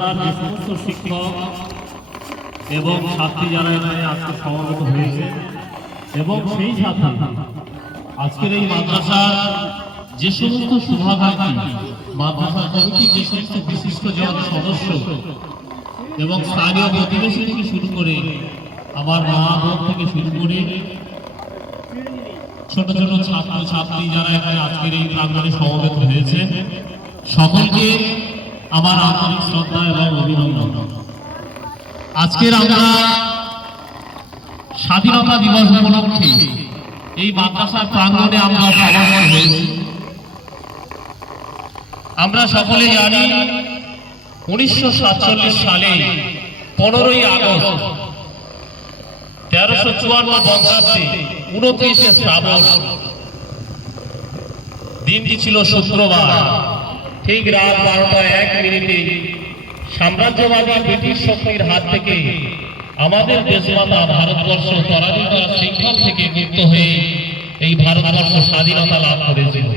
মাদ্রাসার যে সমস্ত শিক্ষক এবং ছাত্রী যারা এখানে আজকে সমবেত হয়েছে এবং সেই সাথে আজকের এই মাদ্রাসার যে সমস্ত শুভাকাঙ্ক্ষী মাদ্রাসা কমিটির যে সমস্ত বিশিষ্ট জন সদস্য এবং স্থানীয় প্রতিবেশী থেকে শুরু করে আমার মা বোন থেকে শুরু করে ছোট ছোট ছাত্র ছাত্রী যারা এখানে আজকের এই প্রাঙ্গণে সমবেত হয়েছে সকলকে আমার আন্তরিক শ্রদ্ধা এবং অভিনন্দন। আজকের আমরা স্বাধীনতা দিবস উপলক্ষে এই মাদ্রাসার প্রাঙ্গণে আমরা সমাবেত হয়েছি। আমরা সকলে জানি 1947 সালে 15ই আগস্ট 1354 বঙ্গাব্দে 29শে শ্রাবণ দিনটি ছিল শুক্রবার। ঠিক রাত 12টা 1 মিনিটে সাম্রাজ্যবাদী ব্রিটিশ শক্তির হাত থেকে আমাদের দেশমাতা ভারতবর্ষ পরাধীনতার শৃঙ্খল থেকে মুক্ত হয়ে এই ভারতবর্ষ স্বাধীনতা লাভ করেছিল।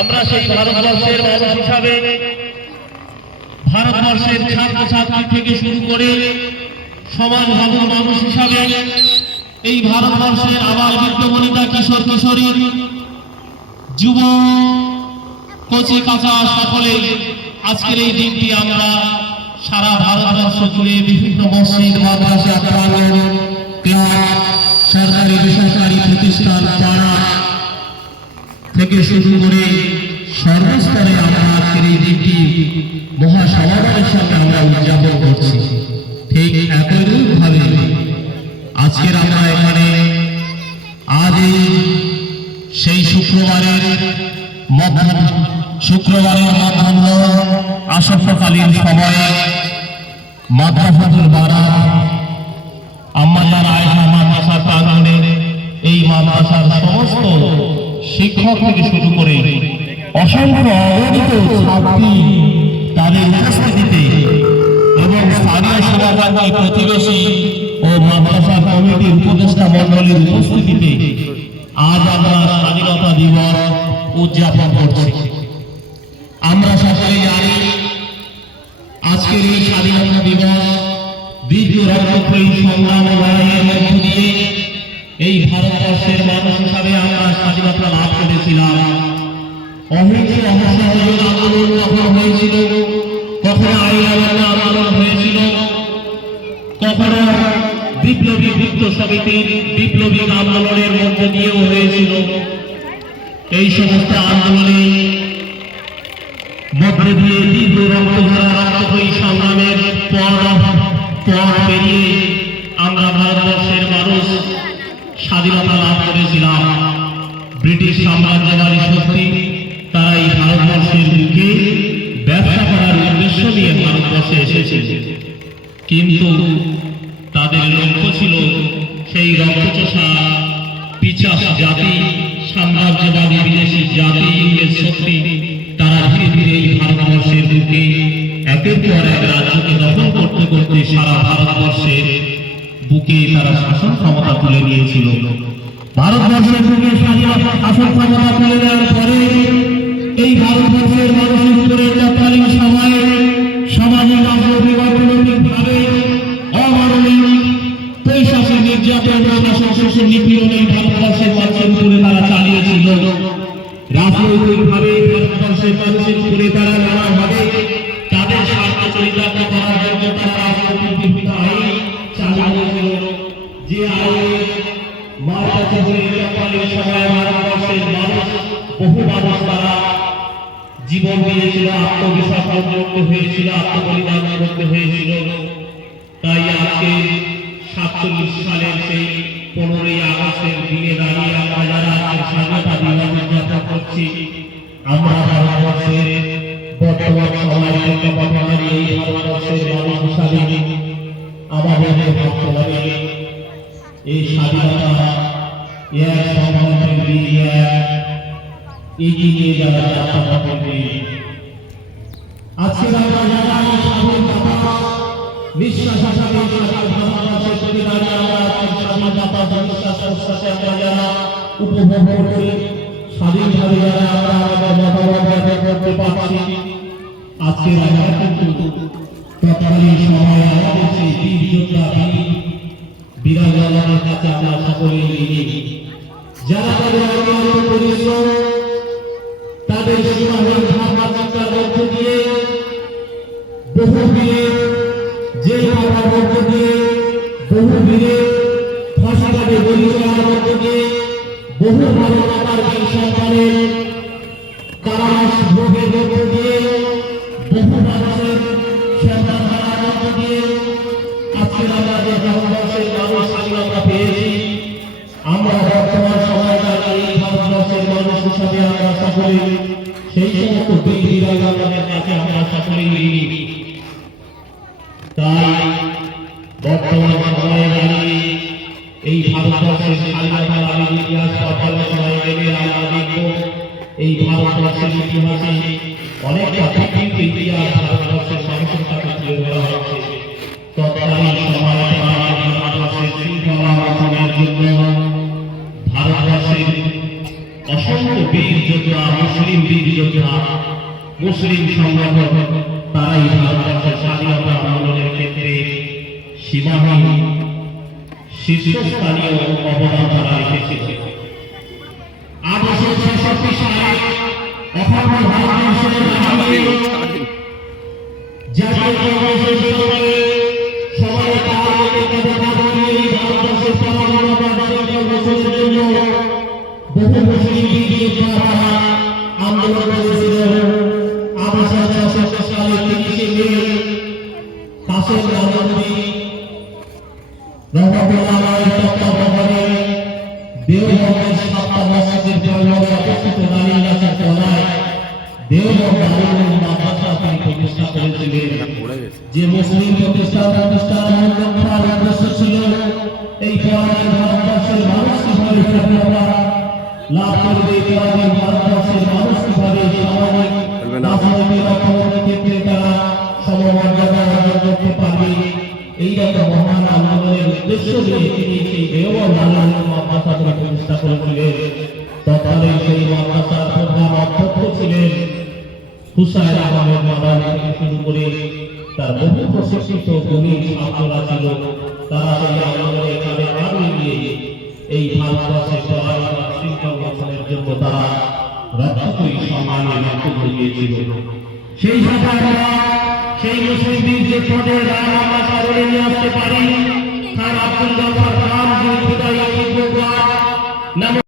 আমরা সেই ভারতবর্ষের মানুষ হিসাবে ভারতবর্ষের ছাত্রছাত্রী থেকে শুরু করে সমাজভাবী মানুষ হিসাবে এই ভারতবর্ষের আবাল বৃদ্ধ বনিতা কিশোর কিশোরী যুব কচি কাঁচা সকলে আজকের এই দিনটি আমরা সারা ভারতবর্ষ জুড়ে বিভিন্ন মসজিদ মাদ্রাসা প্রাঙ্গণ ক্লাব সরকারি বেসরকারি প্রতিষ্ঠান পাড়া থেকে শুরু করে সর্বস্তরে আমরা আজকের এই দিনটি মহাসমারোহের সাথে আমরা উদযাপন করছি। ঠিক একইভাবে আজকের আমরা এখানে আজ সেই শুক্রবারের মধ্যাহ্ন আসফকালীন সময়ে মাদ্রাসাতুল বারাত আম্মাজান আয়েশা মাদ্রাসার প্রাঙ্গণে এই মাদ্রাসার সমস্ত শিক্ষক থেকে শুরু করে অসংখ্য অগণিত ছাত্রী তাদের উপস্থিতিতে এবং স্থানীয় শুভাকাঙ্ক্ষী প্রতিবেশী ও মাদ্রাসা কমিটির উপদেষ্টা মণ্ডলীর উপস্থিতিতে আজ আমরা স্বাধীনতা দিবস উদযাপন করছি। আমরা সকলে জানি আজকের এই স্বাধীনতা দিবস দীর্ঘ রক্তক্ষয়ী সংগ্রাম ও লড়াইয়ের মধ্য দিয়ে এই ভারতবর্ষের মানুষ হিসাবে আমরা স্বাধীনতা লাভ করেছিলাম। অহিংস অসহযোগ আন্দোলন কখন হয়েছিল, কখনো আইন আন্দোলন হয়েছিল, কখনো বিপ্লবী যুক্ত সমিতির বিপ্লবী আন্দোলনের মধ্যে দিয়েও হয়েছিল। এই সমস্ত আন্দোলনে মধ্যে দিয়ে দীর্ঘ রক্তক্ষয়ী সংগ্রামের পর পেরিয়ে আমরা ভারতবর্ষের মানুষ স্বাধীনতা লাভ করেছিলাম। ব্রিটিশ সাম্রাজ্যবাদী শক্তি তারা এই ভারতবর্ষের বুকে ব্যবসা করার উদ্দেশ্য নিয়ে ভারতবর্ষে এসেছিল, কিন্তু তাদের লক্ষ্য ছিল সেই রক্তচোষা পিছাস জাতি সাম্রাজ্যবাদী বিদেশি জাতি ইংরেজ শক্তি তারা ধীরে ধীরে এই ভারতবর্ষের বুকে একের পর এক রাজ্যকে দখল করতে করতে সারা ভারতবর্ষের বুকে তারা শাসন ক্ষমতা তুলে নিয়েছিল। ভারতবর্ষের বুকে শাসন ক্ষমতা তুলে নেওয়ার পরে এই ভারতবর্ষের মানুষের উপরে তৎকালীন সময়ে সামাজিক অর্থনৈতিকভাবে অমানবিক পৈশাচিক নির্যাতন প্রশাসন নিপীড়ন এই ভারতবর্ষের মানুষের উপরে তারা চালিয়েছিল। রাজনৈতিকভাবে ভারতবর্ষের মানুষের উপরে তারা নানাভাবে তাদের স্বার্থ চরিতার্থ করার জন্য তারা রাজনৈতিক বিভিন্ন আইন চালিয়েছিল। যে আইনের মারফতে হয়ে তৎকালীন সময়ে ভারতবর্ষের মানুষ বহু মানুষ তারা জীবন দিয়েছিল, আত্মবিসর্জন করতে হয়েছিল, আত্মবলিদান করতে হয়েছিল। তাই আজকে 47 সালের সেই 15ই আগস্টের দিনে দাঁড়িয়ে আমরা যারা স্বাধীনতা দিবস উদযাপন করছি, আমরা ভারতবর্ষের বর্তমান সময়ের প্রেক্ষাপটে এই ভারতবর্ষের মানুষ হিসাবে আমাদের ভাবতে হবে এই স্বাধীনতা এক সংগ্রামের দিকে এগিয়ে নিয়ে যাওয়ার যাত্রা করবে। আজকে আমরা যারা স্বাধীনতা বিশ্বাস হিসাবে ভারতবর্ষের প্রতি দাঁড়িয়ে আমরা স্বাধীনতা বিশ্বাস প্রশ্বাসে আমরা যারা উপভোগ করি, স্বাধীনভাবে যারা আমরা আমাদের মতামত ব্যক্ত করতে পারছি, আজকে আমরা কিন্তু তৎকালীন সময়ে আমাদের সেই বীর যোদ্ধা বীরাঙ্গনাদের কাছে আমরা সকলেই ঋণী, যারা তাদের অক্লান্ত পরিশ্রম, তাদের সীমাহীন ভাবনা চিন্তার মধ্য দিয়ে বহু বীরের জেল হাওয়ার মধ্য দিয়ে, বহু বীরের ফাঁসিকাটে বলি চলার মধ্য দিয়ে, বহু মানবতার বীর সন্তানের কারাবাস ভোগের মধ্য দিয়ে, বহু মানুষের সন্তান হারার মধ্য দিয়ে আজকে আমরা যে ভারতবর্ষের মানুষ স্বাধীনতা পেয়েছি, আমরা বর্তমান সময়কার এই ভারতবর্ষের মানুষ হিসাবে আমরা সকলে সেই সমস্ত বীর বীরাঙ্গনাদের কাছে আমরা সকলেই ঋণী। তাই বর্তমান সময়ে দাঁড়িয়ে এই ভারতবর্ষের স্বাধীনতা লাভের ইতিহাস পর্যালোচনায় গেলে আমরা দেখব এই ভারতবর্ষের ইতিহাসে অনেকটা বিকৃত ইতিহাস ভারতবর্ষের মানুষের কাছে তুলে ধরা হচ্ছে। তৎকালীন সময়ে ভারতবর্ষের শৃঙ্খলা রক্ষণের জন্য ভারতবর্ষের অসংখ্য বীর যোদ্ধা, মুসলিম বীর যোদ্ধা, মুসলিম সংগঠন, তারাই ভারতবর্ষের স্বাধীনতা আন্দোলনের ক্ষেত্রে সীমাহীন শীর্ষস্থানীয় অবদান তারা রেখেছিল। 1866 সালে অখণ্ড ভারতবর্ষের জাতীয় কংগ্রেসের সময়ে সবাই তাদের কাঁধে কাঁধ মিলিয়ে এই ভারতবর্ষের স্বাধীনতা ঘোষণার জন্য বহু মুসলিম বীর যোদ্ধারা আন্দোলন করেছিল। 1866 সালে 30শে মে কাসেম নানুতুবি রহমতুল্লাহ আলাইহির তত্ত্বাবধানে দেওবন্দের সাতটা মসজিদের প্রাঙ্গণে অবস্থিত দাঁড়িয়াগাছার তলায় দেওবন্দ দারুল মাদ্রাসা তিনি প্রতিষ্ঠা করেছিলেন। যে মুসলিম প্রতিষ্ঠার মূল উদ্দেশ্য ছিল এই পরাধীন ভারতবর্ষের মানুষ কিভাবে স্বাধীনতা লাভ করবে, পরাধীন ভারতবর্ষের মানুষ কিভাবে সামাজিক রাজনৈতিক অর্থনৈতিক ক্ষেত্রে তারা সমমর্যাদা অর্জন করতে পারবে, এইরকম মহান আন্দোলনের উদ্দেশ্য নিয়ে তিনি সেই দেওবন্দ দারুল মাদ্রাসা প্রতিষ্ঠা করেছিলেন। তৎকালীন সেই মাদ্রাসার প্রধান অধ্যক্ষ ছিলেন হুসাইন আহমেদ মাদানী থেকে শুরু করে তার বহু প্রশিক্ষিত গুণী ছাত্ররা ছিল। তারা সেই আন্দোলনে কাঁধে কাঁধ মিলিয়ে এই ভারতবর্ষের স্বাধীনতা শৃঙ্খলা রক্ষণের জন্য তারা রক্তক্ষয়ী সংগ্রামে বক্তব্য দিয়েছিল। সেই সাথে আমরা সেই মুসলিম বীর যোদ্ধাদের নাম আমরা স্মরণে নিয়ে আসতে পারি। খান আব্দুল গফফার খান, যিনি বিদায়ী